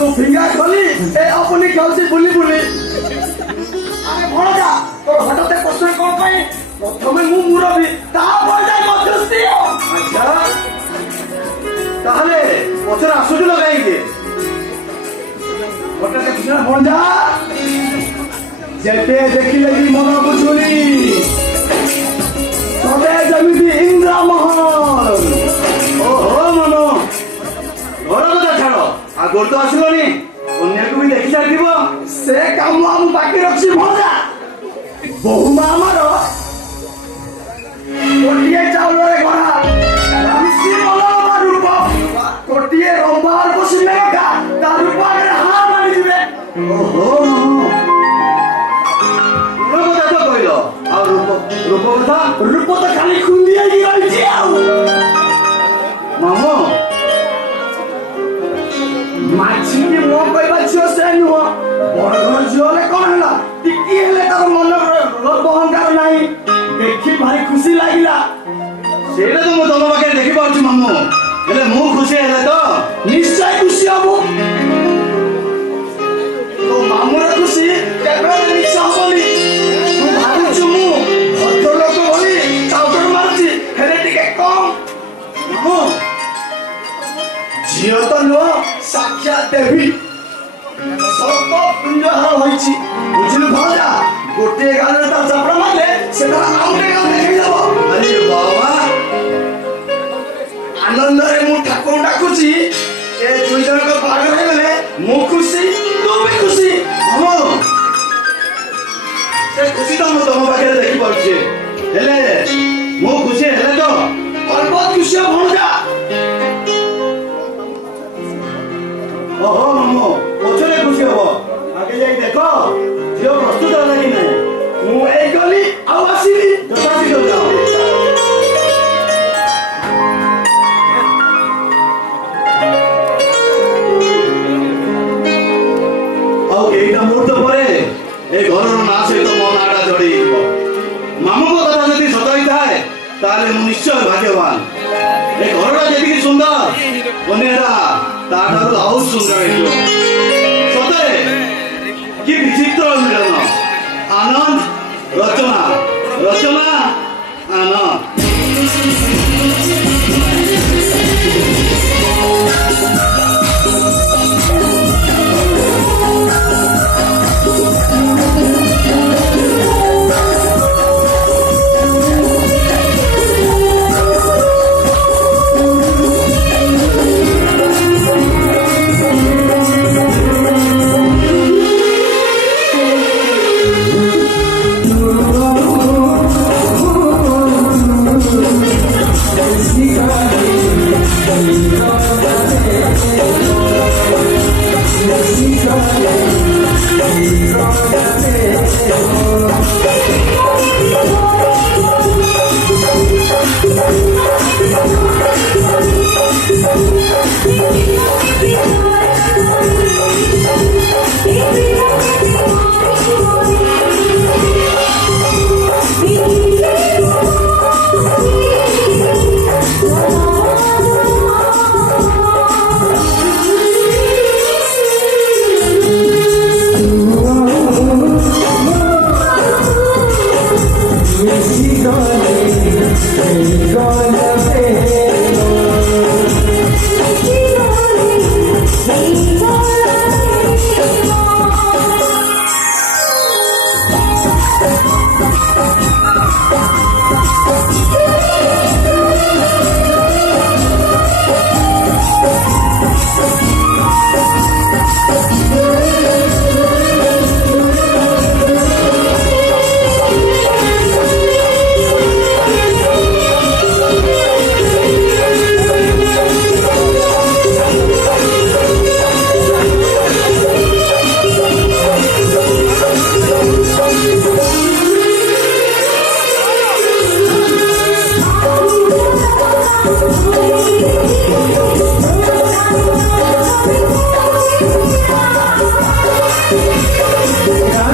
ताको फिंगा खोली ए अपनी खाउसी बुली बुली अरे भणजा तोर हठाते प्रश्न कोन पई प्रथमे मु मुरबी ता पयजा मध्यस्थी अच्छा ताहले पचर आसुजु लगाइके हठाते कृष्ण भणजा जेते देखिले कि मन बुझुनी तबे जमिति इंद्र महल ओहो मनो घर कथा छाड़ आगोर तो आसलोनी अन्य को भी देखि सारिबो से काम हम बाकी रखी भजा बहुमा हमर कोटिए चाउल रे गणा रामसी मनो रूप कोटिए रंबार बसी मेगा ता रूप आगे हां मारी दिबे ओहो रूप तो खाली खुंदिया ही रही मामो माछी के मो कहबा छियो से नुह बड़ घर झोले कोन हला टिकी हेले तार मन लोभ अहंकार नाही देखि भारी खुशी लागिला सेले तो मो तम बाके देखि पाउछु मामो हेले मु खुशी हेले तो निश्चय खुशी हबो तो मामोर खुशी केबे निश्चय हबोनी तू भाबुछु मु भद्र लोक भली चाउटर मारछि हेले टिके कम मामो झियो तो नो साक्षात देवी सब पुण्यहार होइछि बुझलु भजा गोटे गाले ता चापड़ा मारले सेटा आउटे गाले देखै जाबो अरे बाबा आनंद रे मु ठाकुर डाकुछि ए दुई जन को बागर हे गले मु खुशी तू भी खुशी हमो से खुशी तो मु तम बागे देखि पड़छे हेले मु खुशी हेले तो और बहुत खुशी भणजा ओहो ममो पछरे खुशी हो आगे जाई देखो जियो प्रस्तुत होला कि नै मु ए गली आउ आसीली दसासी हो जाओ आउ एटा मुहूर्त परे ए घरर ना से तो मन आटा जड़ी मामू को कथा जदी सतई थाए ताले मु निश्चय भाग्यवान ए घरटा जेतिकी सुंदर बनेरा ताठारु आउ सुंदर हेतो